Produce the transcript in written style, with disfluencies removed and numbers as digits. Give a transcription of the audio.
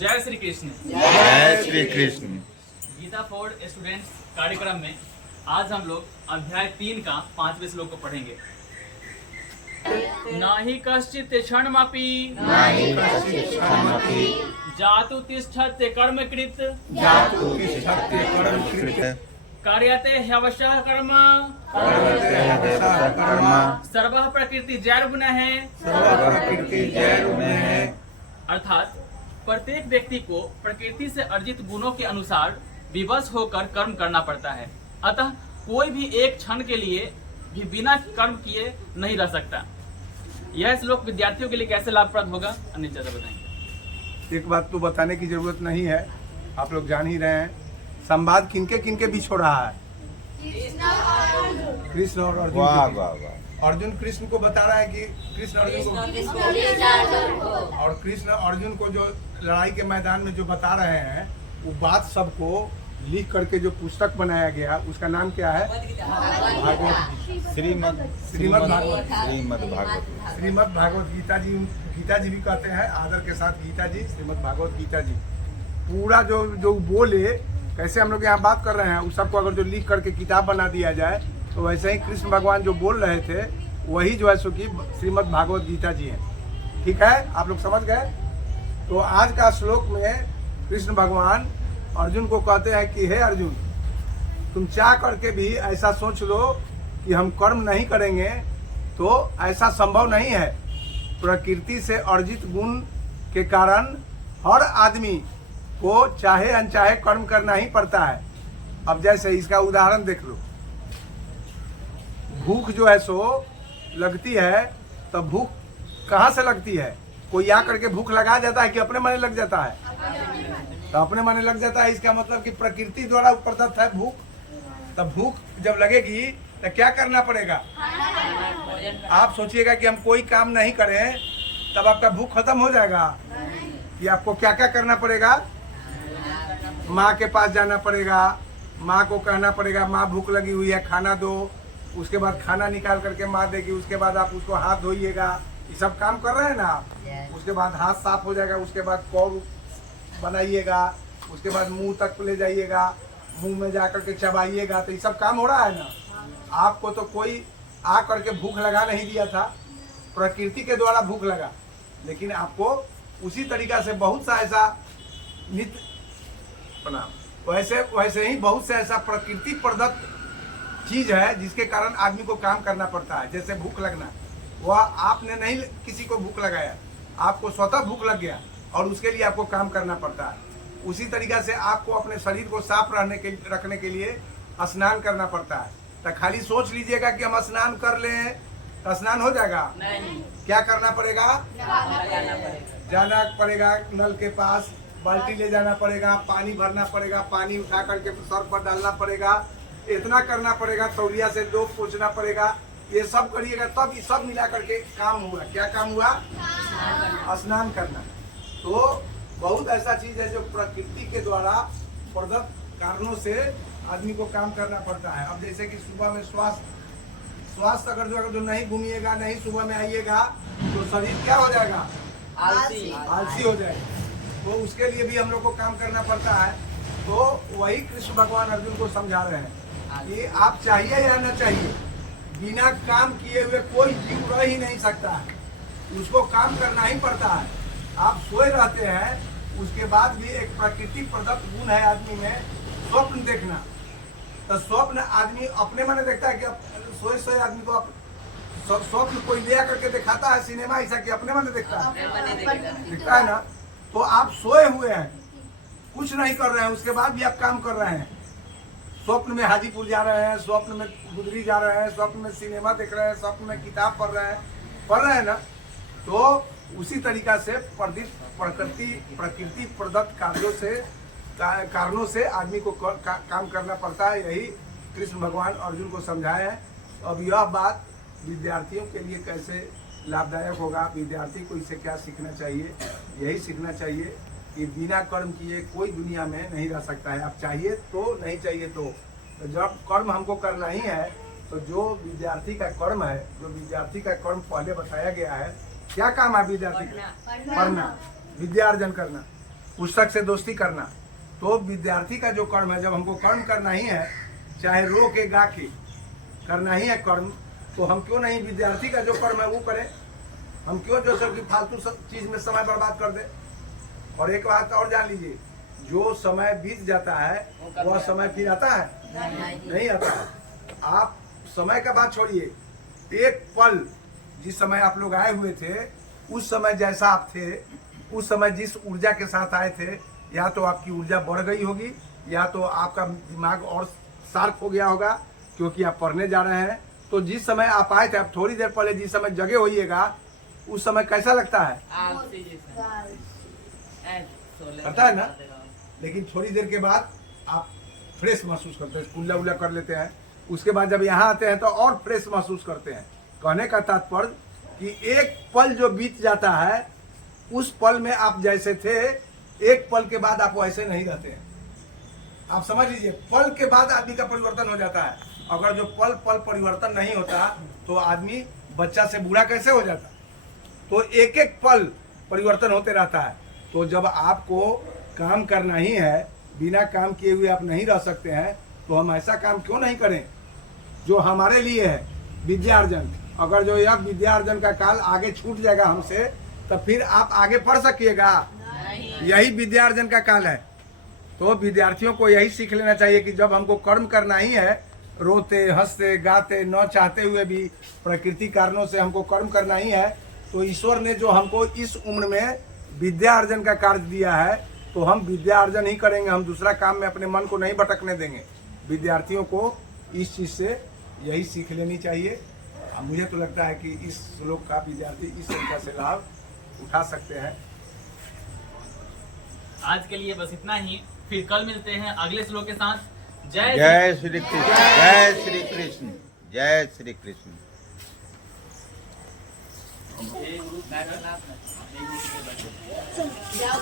जय श्री कृष्ण। जय Shri Krishna. Gita for students कार्यक्रम में आज हम लोग अध्याय 3 का 5वें श्लोक को पढ़ेंगे। नाहि कश्चित् क्षणमपि जातु तिष्ठत्य कर्मकृत् कार्यते ह्यवशः कर्म सर्वः प्रकृति जैर्गुणः। अर्थात प्रत्येक व्यक्ति को प्रकृति से अर्जित गुणों के अनुसार विवश होकर कर्म करना पड़ता है। अतः कोई भी एक क्षण के लिए भी बिना कर्म किए नहीं रह सकता। यह श्लोक विद्यार्थियों के लिए कैसे लाभप्रद होगा, अनिल चाचा बताएंगे। एक बात तो बताने की जरूरत नहीं है, आप लोग जान ही रहे हैं। संवाद किनके किनके बीच हो रहा है? कृष्ण और अर्जुन। वाह वाह वाह। अर्जुन कृष्ण को बता रहा है कि कृष्ण अर्जुन को, और कृष्ण अर्जुन को जो लड़ाई के मैदान में जो बता रहे हैं वो बात सबको लिख करके जो पुस्तक बनाया गया उसका नाम क्या है? भागवत। श्रीमद् भागवत गीता जी। गीता जी भी कहते हैं आदर के साथ गीता जी, श्रीमद् भागवत गीता जी। पूरा जो बोले कैसे हम लोग यहाँ बात कर रहे हैं उस सबको अगर जो लिख करके किताब बना दिया जाए तो वैसे ही कृष्ण भगवान जो बोल रहे थे वही जो है सो कि श्रीमद् भागवत गीता जी है। ठीक है, आप लोग समझ गए। तो आज का श्लोक में कृष्ण भगवान अर्जुन को कहते हैं कि हे अर्जुन, तुम चाह करके भी ऐसा सोच लो कि हम कर्म नहीं करेंगे तो ऐसा संभव नहीं है। प्रकृति से अर्जित गुण के कारण हर आदमी को चाहे अनचाहे कर्म करना ही पड़ता है। अब जैसे इसका उदाहरण देख लो, भूख जो है सो लगती है, तो भूख कहाँ से लगती है? कोई आ करके भूख लगा जाता है कि अपने मन लग जाता है? तो अपने मन लग जाता है। इसका मतलब कि प्रकृति द्वारा प्रदत्त है भूख। तब भूख जब लगेगी तो क्या करना पड़ेगा? आप सोचिएगा कि हम कोई काम नहीं करें तब आपका भूख खत्म हो जाएगा कि आपको क्या क्या करना पड़ेगा? माँ के पास जाना पड़ेगा, माँ को कहना पड़ेगा माँ भूख लगी हुई है खाना दो, उसके बाद खाना निकाल करके माँ देगी, उसके बाद आप उसको हाथ धोइएगा। ये सब काम कर रहे हैं ना आप। उसके बाद हाथ साफ हो जाएगा, उसके बाद कौर बनाइएगा, उसके बाद मुंह तक ले जाइएगा, मुंह में जा करके चबाइएगा। तो ये सब काम हो रहा है ना। आपको तो कोई आ करके भूख लगा नहीं दिया था, प्रकृति के द्वारा भूख लगा। लेकिन आपको उसी तरीका से बहुत सा ऐसा नित्य वैसे ही बहुत से ऐसा प्रकृति प्रदत्त चीज है जिसके कारण आदमी को काम करना पड़ता है। जैसे भूख लगना, वह आपने नहीं किसी को भूख लगाया, आपको स्वतः भूख लग गया और उसके लिए आपको काम करना पड़ता है। उसी तरीका से आपको अपने शरीर को साफ रखने के लिए स्नान करना पड़ता है। तो खाली सोच लीजिएगा कि हम स्नान कर लें तो स्नान हो जाएगा? नहीं। क्या करना पड़ेगा? जाना पड़ेगा नल के पास, बाल्टी ले जाना पड़ेगा, पानी भरना पड़ेगा, पानी उठा करके सर पर डालना पड़ेगा, इतना करना पड़ेगा, तौलिया से दो पोंछना पड़ेगा। ये सब करिएगा तब ये सब मिला करके काम हुआ। क्या काम हुआ? स्नान करना। तो बहुत ऐसा चीज है जो प्रकृति के द्वारा प्रदत्त कारणों से आदमी को काम करना पड़ता है। अब जैसे कि सुबह में स्वास्थ्य अगर जो नहीं घूमिएगा, नहीं सुबह में आइएगा तो शरीर क्या हो जाएगा? आलसी हो जाएगा। तो उसके लिए भी हम लोग को काम करना पड़ता है। तो वही कृष्ण भगवान अर्जुन को समझा रहे हैं कि आप चाहिए या न चाहिए, बिना काम किए हुए कोई जीव रह ही नहीं सकता है। उसको काम करना ही पड़ता है। आप सोए रहते हैं, उसके बाद भी एक प्राकृतिक प्रदत्त गुण है आदमी में, स्वप्न देखना। तो स्वप्न आदमी अपने मन देखता है कि सोए आदमी को स्वप्न कोई ले करके दिखाता है सिनेमा ऐसा कि अपने मन देखता है ना। तो आप सोए हुए हैं, कुछ नहीं कर रहे हैं, उसके बाद भी आप काम कर रहे हैं। स्वप्न में हाजीपुर जा रहे हैं, स्वप्न में गुदरी जा रहे हैं, स्वप्न में सिनेमा देख रहे हैं, स्वप्न में किताब पढ़ रहे हैं ना। तो उसी तरीका से प्रकृति प्रदत्त कारणों से आदमी को काम करना पड़ता है। यही कृष्ण भगवान अर्जुन को समझाए हैं। अब यह बात विद्यार्थियों के लिए कैसे लाभदायक होगा, विद्यार्थी को इससे क्या सीखना चाहिए? यही सीखना चाहिए कि बिना कर्म किए कोई दुनिया में नहीं रह सकता है। आप चाहिए तो, नहीं चाहिए तो जब कर्म हमको करना ही है तो जो विद्यार्थी का कर्म है, जो विद्यार्थी का कर्म पहले बताया गया है, क्या काम है विद्यार्थी का? पढ़ना, विद्या अर्जन करना। पुस्तक से दोस्ती करना। तो विद्यार्थी का जो कर्म है, जब हमको कर्म करना ही है, चाहे रो के गा के करना ही है कर्म, तो हम क्यों नहीं विद्यार्थी का जो कर्म है वो करें? हम क्यों जो सब की फालतू चीज में समय बर्बाद कर दे? और एक बात और जान लीजिए, जो समय बीत जाता है वह समय फिर आता है? नहीं आता है। आप समय का बात छोड़िए, एक पल जिस समय आप लोग आए हुए थे, उस समय जैसा आप थे, उस समय जिस ऊर्जा के साथ आए थे, या तो आपकी ऊर्जा बढ़ गई होगी, या तो आपका दिमाग और शार्प हो गया होगा क्योंकि आप पढ़ने जा रहे हैं। तो जिस समय आप आए थे, आप थोड़ी देर पहले जिस समय जगे होइएगा, उस समय कैसा लगता है? करता है ना? लेकिन थोड़ी देर के बाद आप फ्रेश महसूस करते हैं, कुल्ला उल्ला कर लेते हैं। उसके बाद जब यहाँ आते हैं तो और फ्रेश महसूस करते हैं। कहने का तात्पर्य कि एक पल जो बीत जाता है, उस पल में आप जैसे थे, एक पल के बाद आप वैसे नहीं रहते हैं। आप समझ लीजिए, पल के बाद आदमी का परिवर्तन हो जाता है। अगर जो पल पल परिवर्तन नहीं होता तो आदमी बच्चा से बूढ़ा कैसे हो जाता? तो एक एक पल परिवर्तन होते रहता है। तो जब आपको काम करना ही है, बिना काम किए हुए आप नहीं रह सकते हैं, तो हम ऐसा काम क्यों नहीं करें जो हमारे लिए है, विद्यार्जन। अगर जो यह विद्यार्जन का काल आगे छूट जाएगा हमसे, तो फिर आप आगे पढ़ सकिएगा? यही विद्यार्जन का काल है। तो विद्यार्थियों को यही सीख लेना चाहिए कि जब हमको कर्म करना ही है, रोते हंसते गाते न चाहते हुए भी प्रकृति कारणों से हमको कर्म करना ही है, तो ईश्वर ने जो हमको इस उम्र में विद्या अर्जन का कार्य दिया है, तो हम विद्या अर्जन ही करेंगे। हम दूसरा काम में अपने मन को नहीं भटकने देंगे। विद्यार्थियों को इस चीज से यही सीख लेनी चाहिए। मुझे तो लगता है कि इस श्लोक का विद्यार्थी इस तरीका से लाभ उठा सकते हैं। आज के लिए बस इतना ही, फिर कल मिलते हैं अगले श्लोक के साथ। जय श्री कृष्ण, जय श्री कृष्ण, जय श्री कृष्ण। जाओ